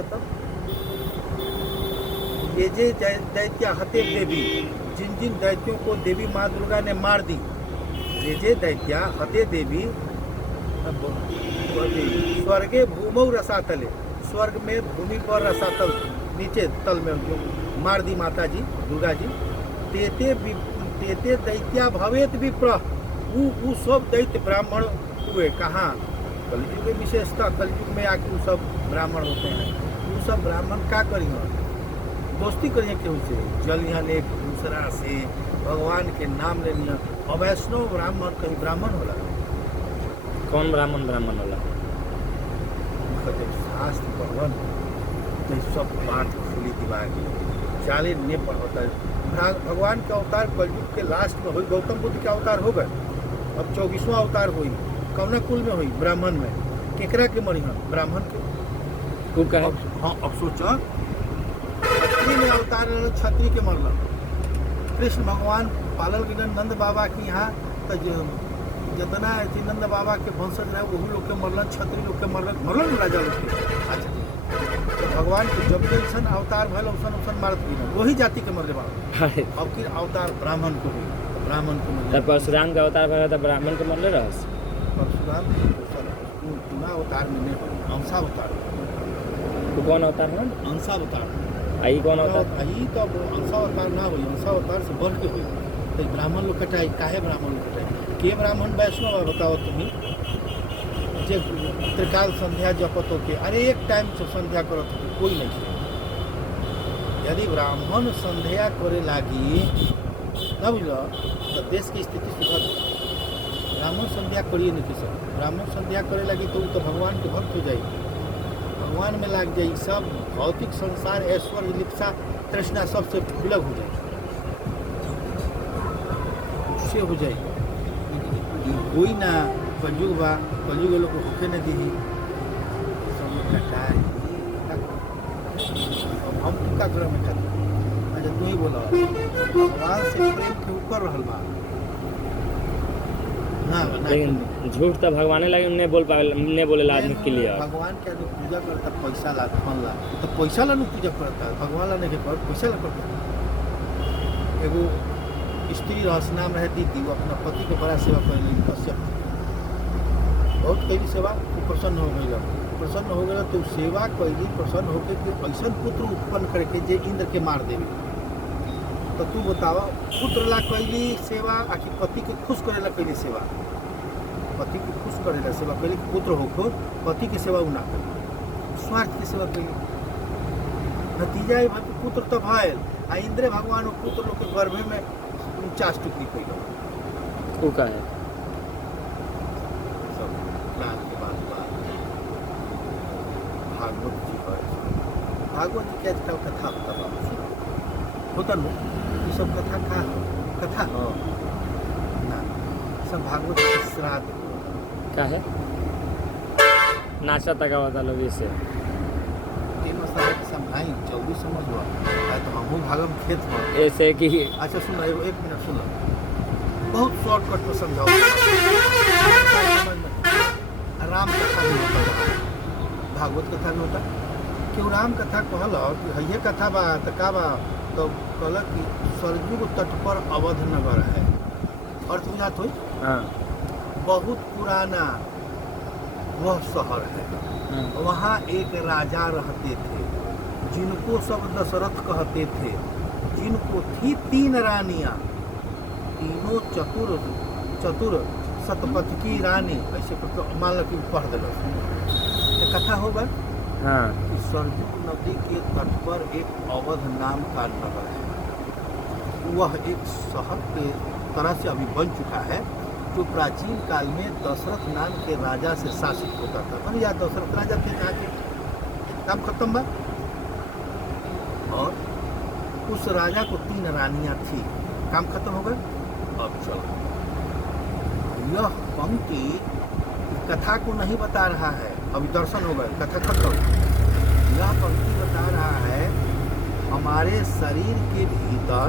खत्म। ये जे दैत्य हते देवी, जिन जिन दैत्यों को देवी माँ दुर्गा ने मार दी, जे दैत्य हते देवी स्वर्गे भूमौ रसातले, स्वर्ग में भूमि पर रसातल नीचे तल में जो मार दी माता जी दुर्गा जी, तेते दैत्या भवेत विप्र, वो सब दैत्य ब्राह्मण हुए। कहाँ? कलयुग में विशेषता, कलयुग में आके वो सब ब्राह्मण होते हैं। वो सब ब्राह्मण क्या करिए? दोस्ती करिए केहू से, जल यहाँ एक दूसरा से भगवान के नाम ले लिया। अवैष्णव ब्राह्मण कहीं ब्राह्मण होला? कौन ब्राह्मण ब्राह्मण होला? जब शास्त्र पढ़वन तो सब बात खुली दिमाग चाले ने पढ़ता है। भगवान के अवतार कलयुग के लास्ट में हुई, गौतम बुद्ध के अवतार हो गए, अब 24वां अवतार हुई। कौना कुल में हुई? ब्राह्मण में। केकरा के मरिहन? ब्राह्मण के। हाँ, अब सोचो, छत्री में अवतार छत्री के मरल। कृष्ण भगवान पालल गए नंद बाबा के यहाँ, तो जितना नंद बाबा के वंशज रहे वही लोग के मरल, छत्री लोग के मरल राजा लोग के। अच्छा, तो भगवान के जब जैसन अवतार भल वैसन मारत भी वही जाति के मरले बाबा। अब फिर अवतार ब्राह्मण को हुई, ब्राह्मण को मरले। परशुराम का अवतार भला था, ब्राह्मण के मरले रहस। परशुराम अवतार में नहीं, अंशावतार। तो कौन अवतार है? अंशावतार। आई कौन अवतार? आई तो अंशावतार ना हुई, अंशावतार से बढ़ के हुई। तो ब्राह्मण लोग कटाई, काहे ब्राह्मण लोग कटाई? के ब्राह्मण वैष्णव है बताओ तुम्हें? जे त्रिकाल संध्या जपत होके, अरे एक टाइम से संध्या करत हो, कोई नहीं। यदि ब्राह्मण संध्या करे लागी न बुझल तो देश की स्थिति सुधर। ब्राह्मण संध्या करिए नहीं किसी, ब्राह्मण संध्या करे लगी तो भगवान के भक्त हो जाए, भगवान में लाग जाए। सब भौतिक संसार ऐश्वर्य लिप्सा तृष्णा सबसे विलग हो जाए, उससे हो जाए। कोई ना कलयुग बा, कलयुग लोग को होके न दी सब लोग कटाए। हम का घर में कटा? अच्छा तू ही बोला भगवान से प्रेम के ऊपर रहल बा ना, लेकिन झूठ तो भगवान लगे नहीं बोल पाए, नहीं बोले आदमी के लिए। भगवान के आदमी पूजा करता पैसा ला, धन ला, तो पैसा ला पूजा करता, भगवान ला नहीं कर पैसा ला करता। एगो स्त्री रहस, नाम रहे दीदी, वो अपना पति के बड़ा सेवा कैली, कश्यप बहुत कैली सेवा, वो प्रसन्न हो गई। प्रसन्न हो गया तो सेवा कैली, प्रसन्न होकर के ऐसा पुत्र उत्पन्न करके जे इंद्र के मार देवी। तो तू बतावा, पुत्र ला कैली सेवा आखिर पति के खुश करे ला कैली सेवा? पति के खुश करे ला सेवा कैली, पुत्र होकर पति की सेवा ना कैली, स्वार्थ की सेवा कैली। नतीजा ये पुत्र तो भयल, आ इंद्र भगवान और पुत्र लोग के गर्भ में 49 टुकड़ी कैल। वो का है सब ज्ञान के बाद भागवत जी पर, भागवत जी के आजकल कथा होता न, ये सब कथा कथा ना, सब भागवत के श्राद्ध क्या है? नाचा तक होता लोग इससे समझाई जल्दी समझ लो, तो हमहू भागम खेत में ऐसे कि। अच्छा सुन, एक मिनट सुन, बहुत शॉर्टकट में समझाओ। राम कथा भी होता, भागवत कथा भी होता। क्यों राम कथा कहल कि ये कथा बा तो का बा, तो कहल कि सरयुग तट पर अवध नगर है। अर्थ बुझात हो? हाँ। बहुत पुराना वह शहर है। वहाँ एक राजा रहते थे जिनको सब दशरथ कहते थे, जिनको थी 3 रानियाँ, तीनों चतुर सतपथ की रानी। ऐसे मान लो कि पढ़ दिल कथा होगा। हाँ। कि सरयुग नदी के तट पर एक अवध नाम का नगर है। वह एक शहर के तरह से अभी बन चुका है, जो प्राचीन काल में दशरथ नाम के राजा से शासित होता था। या दशरथ राजा थे जहाँ के काम खत्म बा। और उस राजा को 3 रानियाँ थी, काम खत्म हो गया। अब चलो, यह पंक्ति कथा को नहीं बता रहा है, अभी दर्शन हो गए, कथा खत्म। यह पंक्ति बता रहा है हमारे शरीर के भीतर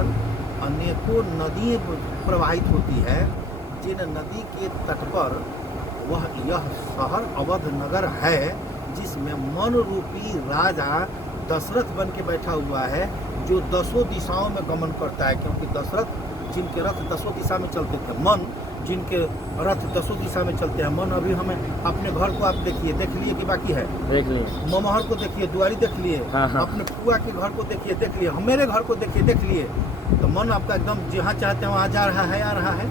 अनेकों नदियाँ प्रवाहित होती है, जिन नदी के तट पर वह यह शहर अवध नगर है, जिसमें मन रूपी राजा दशरथ बन के बैठा हुआ है, जो दसों दिशाओं में गमन करता है। क्योंकि दशरथ जिनके रथ दसों दिशा में चलते थे, मन जिनके रथ दसों दिशा में चलते हैं, मन अभी हमें अपने घर को आप देखिए, देख लिए कि बाकी है, देख लिए, ममहर को देखिए, दुआरी देख लिए, हाँ, हाँ। अपने फुआ के घर को देखिए, देख लिए, मेरे घर को देखिए, देख लिए। तो मन आपका एकदम जहाँ चाहते हैं वहाँ जा रहा है, आ रहा है।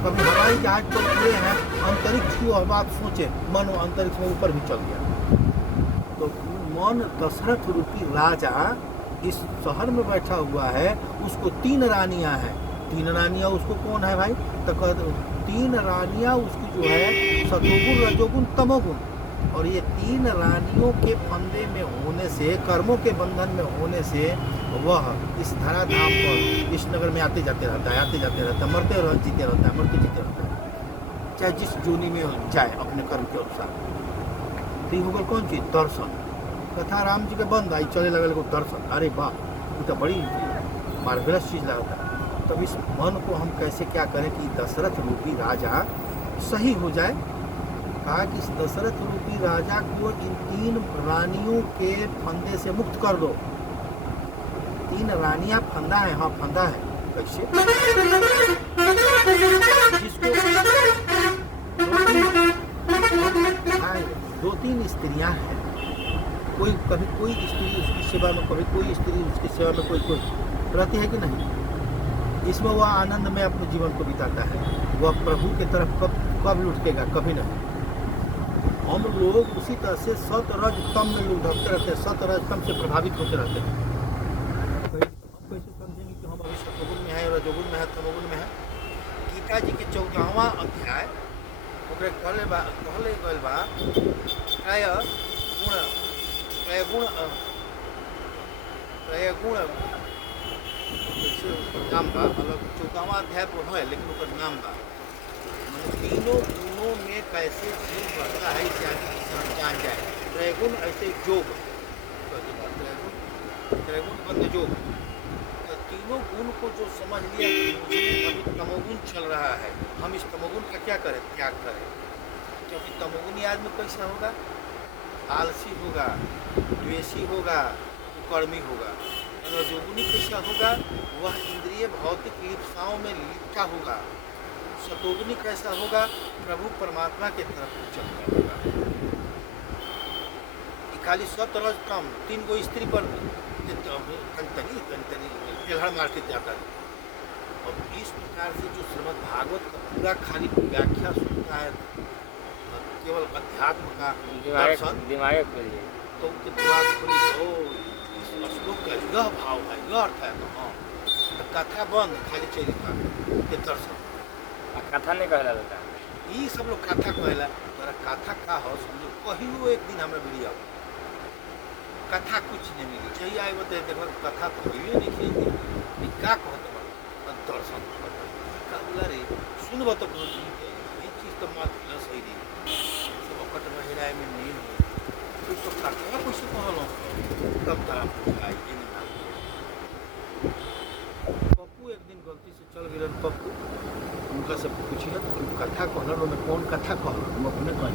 कभी हवाई जहाज पर उड़े हैं, अंतरिक्ष की अब आप सोचे, मन अंतरिक्ष में ऊपर भी चल गया। तो मन दशरथ रूपी राजा जिस शहर में बैठा हुआ है, उसको 3 रानियां हैं। 3 रानियां उसको कौन है भाई? तो 3 रानियां उसकी जो है सतोगुण, रजोगुण, तमोगुण। और ये 3 रानियों के फंदे में होने से, कर्मों के बंधन में होने से वह इस धराधाम पर, इस नगर में आते जाते रहता है, आते जाते रहता है, मरते रह जीते रहता है, मरते जीते रहता है, चाहे जिस जोनी में जाए अपने कर्म के अनुसार। तो ये होगा कौन चीज? दर्शन। कथा राम जी के बंद आई, चले लगल को दर्शन। अरे वाह, ये तो बड़ी मार्वेलस चीज़ लगता है। तब इस मन को हम कैसे क्या करें कि दशरथ रूपी राजा सही हो जाए? कहा कि इस दशरथ रूपी राजा को इन 3 रानियों के फंदे से मुक्त कर दो। 3 रानियां फंदा है, हाँ फंदा है। कैसे? जिसको 2-3 स्त्रियां हैं, कोई कभी कोई स्त्री उसकी सेवा में, कभी कोई स्त्री उसकी सेवा में, कोई रहती है कि नहीं? इसमें वह आनंद में अपने जीवन को बिताता है। वह प्रभु की तरफ कब लुटेगा? कभी नहीं। हम लोग उसी तरह से सत रज तम में लोग ढकते रहते हैं, सत रज तम से प्रभावित होते रहते हैं। हम कैसे समझेंगे कि हम अभी सतोगुण में है, रजोगुण में है, तमोगुण में है? गीता जी के 14वां अध्याय ओकरे कहले गइल बा त्रयगुण नाम बा, मतलब 14वां अध्याय पर है, लेकिन ओकर नाम बा तीनों गुणों में कैसे जीव बढ़ता है इत्यादि हम जान जाए। त्रैगुण ऐसे योग, त्रैगुण बंद योग। तो तीनों गुण को जो समझ लिया कि अभी तमोगुण चल रहा है, हम इस तमोगुण का क्या करें? त्याग करें। क्योंकि तमोगुणी आदमी कैसा होगा? आलसी होगा, द्वेषी होगा, कुकर्मी होगा। रजोगुणी कैसा होगा? वह इंद्रिय भौतिक लिप्साओं में लिप्ता होगा। सतोगुणी कैसा होगा? प्रभु परमात्मा के तरफ चलता होगा। खाली सत रज तम 3 गो स्त्री पर टेढ़ा मार के जाता है। और इस प्रकार से जो श्रीमद् भागवत का पूरा खाली व्याख्या सुनता है, केवल अध्यात्म का दर्शन, दिमाग खोलिए, तो उनके दिमाग खुली, ओ इस श्लोक का यह भाव है, यह अर्थ है। तो हाँ, तो कथा बंद, खाली चरित्र के दर्शन। कथा नहीं कहला बेटा, ये सब लोग कथा कहला। तोरा कथा का हो समझो, कहियो एक दिन हमरा वीडियो कथा कुछ नहीं मिली चाहिए आए बता देखो कथा तो होइए नहीं चाहिए का कहत बा दर्शन का बोला रे सुनब तो ये चीज तो मत सही दी सब कट महिला में नहीं हो तो सब कथा कुछ कहलो तब तारा बुझाई इन ना। पप्पू एक दिन गलती से चल गए, पप्पू उनका सब पूछिए तो कथा कहल में कौन कथा कहल, हम अपने कह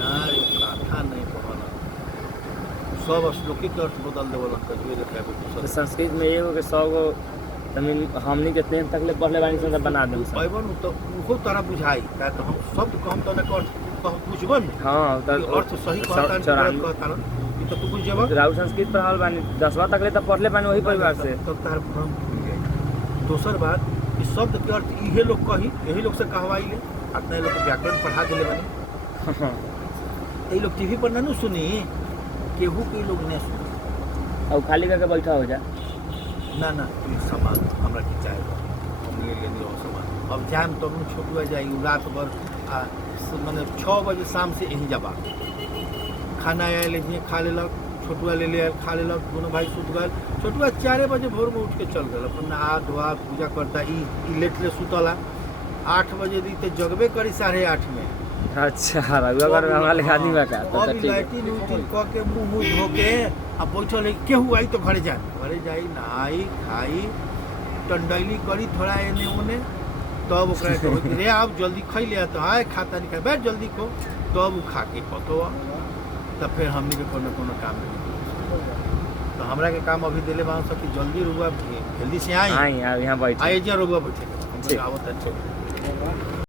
ना रे कथा नहीं कहल, सब श्लोकिक अर्थ बदल देवलन कहिए देखाबे। संस्कृत में एगो के 100 गो तमिल हमनी के 10 तक ले पढ़ले बानी से बना देम सब पैबन तो उहो तरह बुझाई का तो हम शब्द कहम तो ना अर्थ कह बुझबन। हां तो अर्थ सही कहता है कहता ई तो तू बुझ जेबा। राउ संस्कृत पढ़ाल बानी 10वां तक ले तो पढ़ले बानी वही परिवार से, तो तार भ्रम खुल गई। दोसर बात कि शब्द के अर्थ इहे लोग कही, यही लोग से कहवाई ले, अपने लोग व्याकरण पढ़ा देले बानी। ये लोग टीवी पर ना सुनी, केहू के लोग ने सुनी और खाली करके बैठा हो जा ना ना सामान हमरा की चाहे हम ले लेनी हो सामान। अब जाम तो हम छोटुआ जाई रात भर मैंने 6 बजे शाम से यहीं जाबा, खाना आया ले खा लेलक, छोटुआ ले ले खा लेलक, दोनों भाई सुत गए। छोटुआ 4 बजे भोर में उठ के चल गए, अपन नहा धोआ पूजा करता। ई लेट ले सुतला 8 बजे दी तो जगबे करी 8:30 में। अच्छा अगर हमारे आदमी बा का तो ठीक है। लाइटिन उटिन क के मुंह धो के अब बैठल है, केहू आई तो घरे जाई नहाई खाई टंडैली करी थोड़ा एने ओने, तब ओकरा के रे आप जल्दी खै ले तो आए खाता नहीं खाए बैठ जल्दी को, तब खा के कतो तब फिर हमने के कोनो कोनो काम नहीं। तो हमरा के काम अभी दिले बांस कि जल्दी रुआ जल्दी से आई यहाँ बैठ आए जे रुआ बैठे ठीक। आवत है।